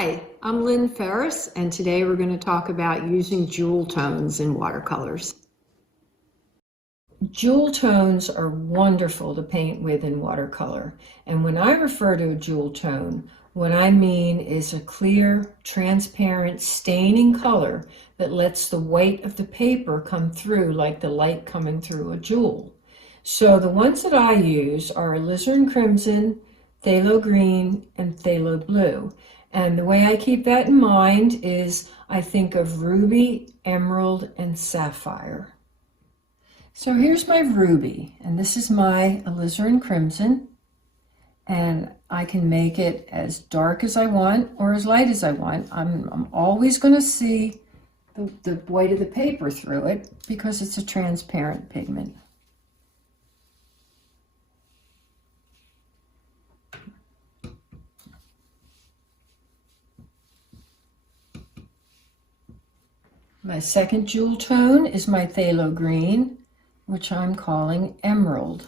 Hi, I'm Lynn Ferris, and today we're going to talk about using jewel tones in watercolors. Jewel tones are wonderful to paint with in watercolor, and when I refer to a jewel tone, what I mean is a clear, transparent, staining color that lets the weight of the paper come through like the light coming through a jewel. So the ones that I use are alizarin crimson, phthalo green, and phthalo blue. And the way I keep that in mind is I think of ruby, emerald, and sapphire. So here's my ruby, and this is my alizarin crimson, and I can make it as dark as I want or as light as I want. I'm always going to see the weight of the paper through it because it's a transparent pigment. My second jewel tone is my phthalo green, which I'm calling emerald.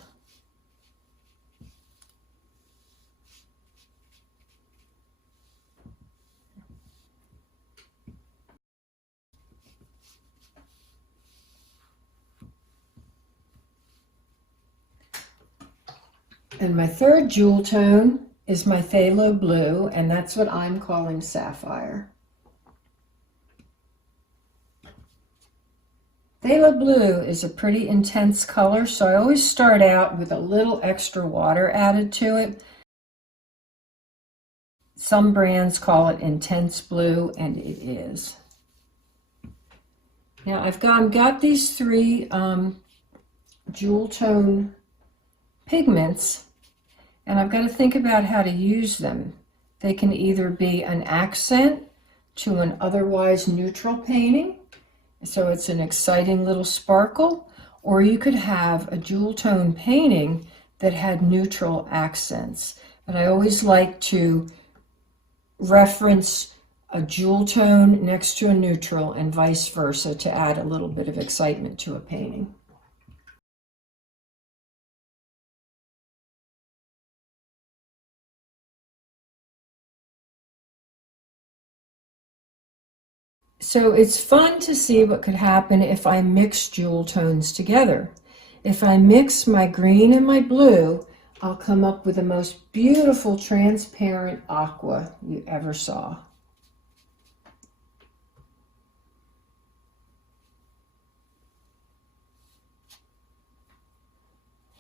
And my third jewel tone is my phthalo blue, and that's what I'm calling sapphire. Phthalo blue is a pretty intense color, so I always start out with a little extra water added to it. Some brands call it intense blue, and it is. Now I've got these three jewel tone pigments, and I've got to think about how to use them. They can either be an accent to an otherwise neutral painting, so it's an exciting little sparkle, or you could have a jewel tone painting that had neutral accents. And I always like to reference a jewel tone next to a neutral and vice versa to add a little bit of excitement to a painting. So it's fun to see what could happen if I mix jewel tones together. If I mix my green and my blue, I'll come up with the most beautiful transparent aqua you ever saw.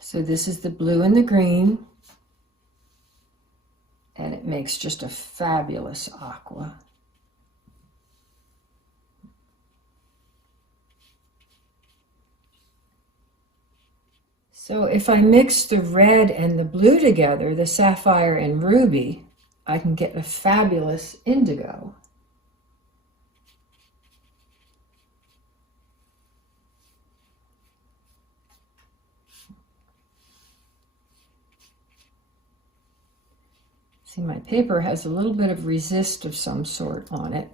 So this is the blue and the green, and it makes just a fabulous aqua. So if I mix the red and the blue together, the sapphire and ruby, I can get a fabulous indigo. See, my paper has a little bit of resist of some sort on it,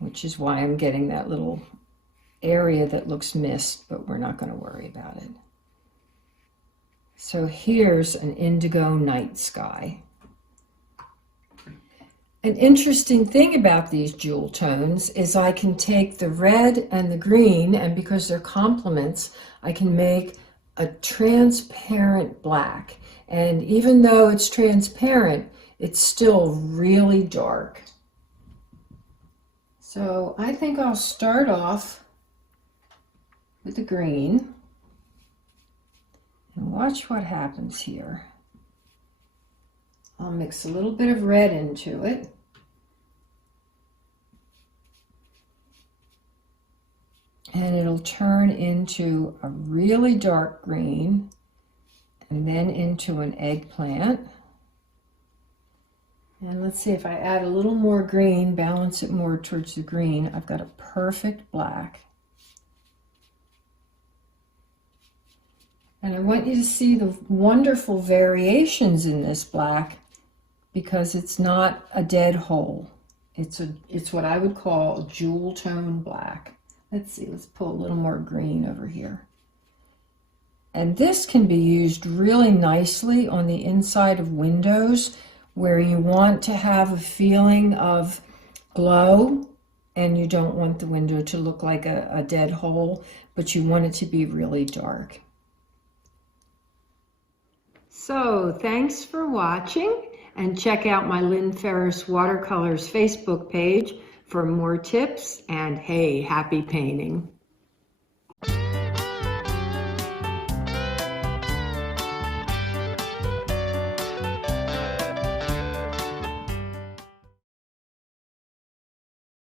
which is why I'm getting that little area that looks mist, but we're not going to worry about it. So here's an indigo night sky. An interesting thing about these jewel tones is I can take the red and the green, and because they're complements, I can make a transparent black. And even though it's transparent, it's still really dark. So I think I'll start off with the green. And watch what happens here. I'll mix a little bit of red into it. And it'll turn into a really dark green and then into an eggplant. And let's see if I add a little more green, balance it more towards the green, I've got a perfect black. And I want you to see the wonderful variations in this black because it's not a dead hole. It's what I would call a jewel tone black. Let's see, let's pull a little more green over here. And this can be used really nicely on the inside of windows where you want to have a feeling of glow, and you don't want the window to look like a dead hole, but you want it to be really dark. So thanks for watching, and check out my Lynn Ferris Watercolors Facebook page for more tips, and hey, happy painting.